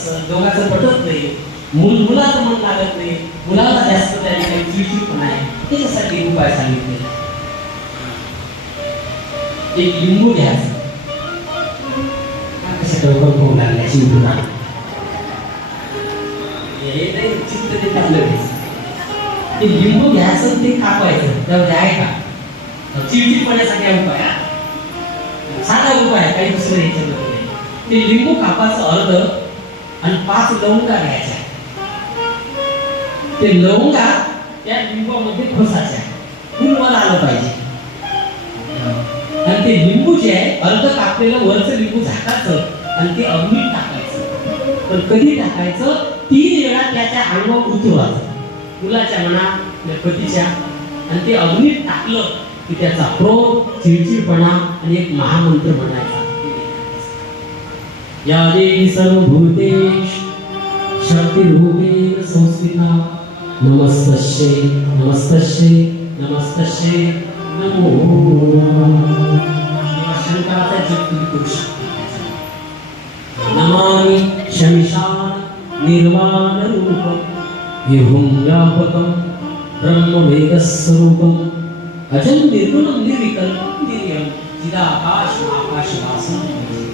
नसेल दोघांचं पटत नाही. मूल मुलाचं मन लागत नाही. मुलाला जास्त त्या ठिकाणी चिडचिडपणा आहे. त्याच्यासाठी उपाय सांगितले. एक लिंबू घ्यायचं. हा कशा डोकं पाहू लागल्या शिवपुरा हे नाही चित्त ते चांगलं ते लिंबू घ्यायचं ते कापायचं. तर आहे का? चिडचिडपणासाठी हा उपाय. साधा उपाय काही दुसरं याच्यामध्ये ते लिंबू कापाचं अर्ध आणि पाच लवंगा घ्यायच्या. ते लवंगा त्या लिंबामध्ये खोसायच्या. मला आलं पाहिजे. आणि ते लिंबू जे आहे अर्ध कापलेलं वरचं लिंबू झाकायचं आणि ते अग्नीत टाकायचं. पण कधी टाकायचं? तीन वेळा त्याच्या अंगावर उतरवायचं. मुलाच्या म्हणा पतीच्या आणि ते अग्नीत टाकलं की त्याचा क्रोध चिडचिडपणा आणि एक महामंत्र म्हणायचा. या देवी सर्वभूतेश शक्तिरूपेण संस्थिता। नमस्तस्यै नमस्तस्यै नमस्तस्यै नमो नमः। शंकराचा जप तुम्ही नमामि शमिशान निर्वाण रूपम विभुं व्यापकं ब्रह्मवेदस्वरूपम् अजं निर्गुणं निर्विकल्पं निर्यं चिदाकाश आकाशवासं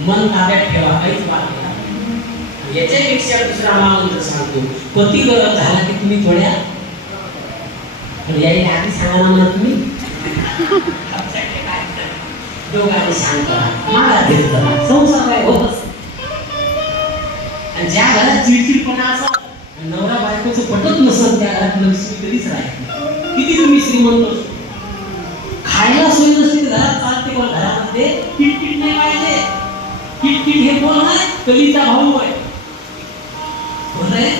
मन ताब्यात ठेवा काहीच बात याच्यापेक्षा दुसरा महामंत्र सांगतो पती गरम झाला की तुम्ही थोड्या यायला आधी सांगा ना तुम्ही. दोघांनी संसार काय आणि ज्या घरात चिडचिडपणा असा नवरा बायकोचं पटत नसत त्या घरात लक्ष्मी कधीच राहत किती तुम्ही श्रीमंत खायला सोय नसते घरात चालते पण घरामध्ये किटकिट हे कोण आहे कलीचा भाऊ आहे कोण आहे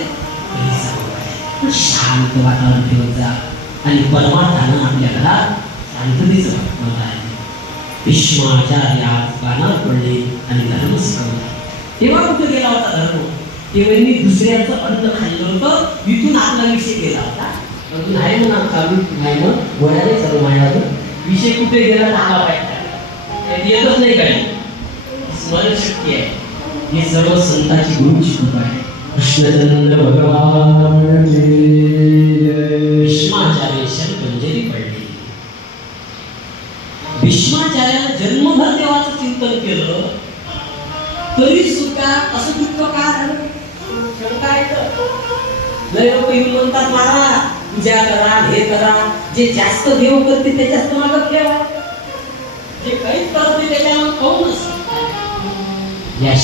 शांत वातावरण ठेवत जा आणि परमार्थानं आपल्या घरात शांततेचं वातावरण आहे भीष्माचार्य आज कानावर पडले आणि धर्म शिकवला तेव्हा कुठं गेला होता धर्म तेव्हा मी दुसऱ्याचं अन्न खाल्लं होतं इथून आपला विषय गेला होता अजून आहे म्हणा चालू नाही मग वयाने चालू माझ्या विषय कुठे गेला तर पाहिजे शक्य आहे. हे सर्व संतांची गुरु शिकवत आहे. कृष्णचंद्र भगवान. भीष्माचार्य शरपंजरी पडले. भीष्माचार्यानं जन्मभर देवाचं चिंतन केलं तरी सुद्धा असं दुःख का झालं? शंका येतं लय लोक येऊन म्हणतात महाराज पूजा करा हे करा. जे जास्त देव करते त्याच्यात मागत ठेवा. जे काहीच करते नाही त्याच्या मग खाऊनच या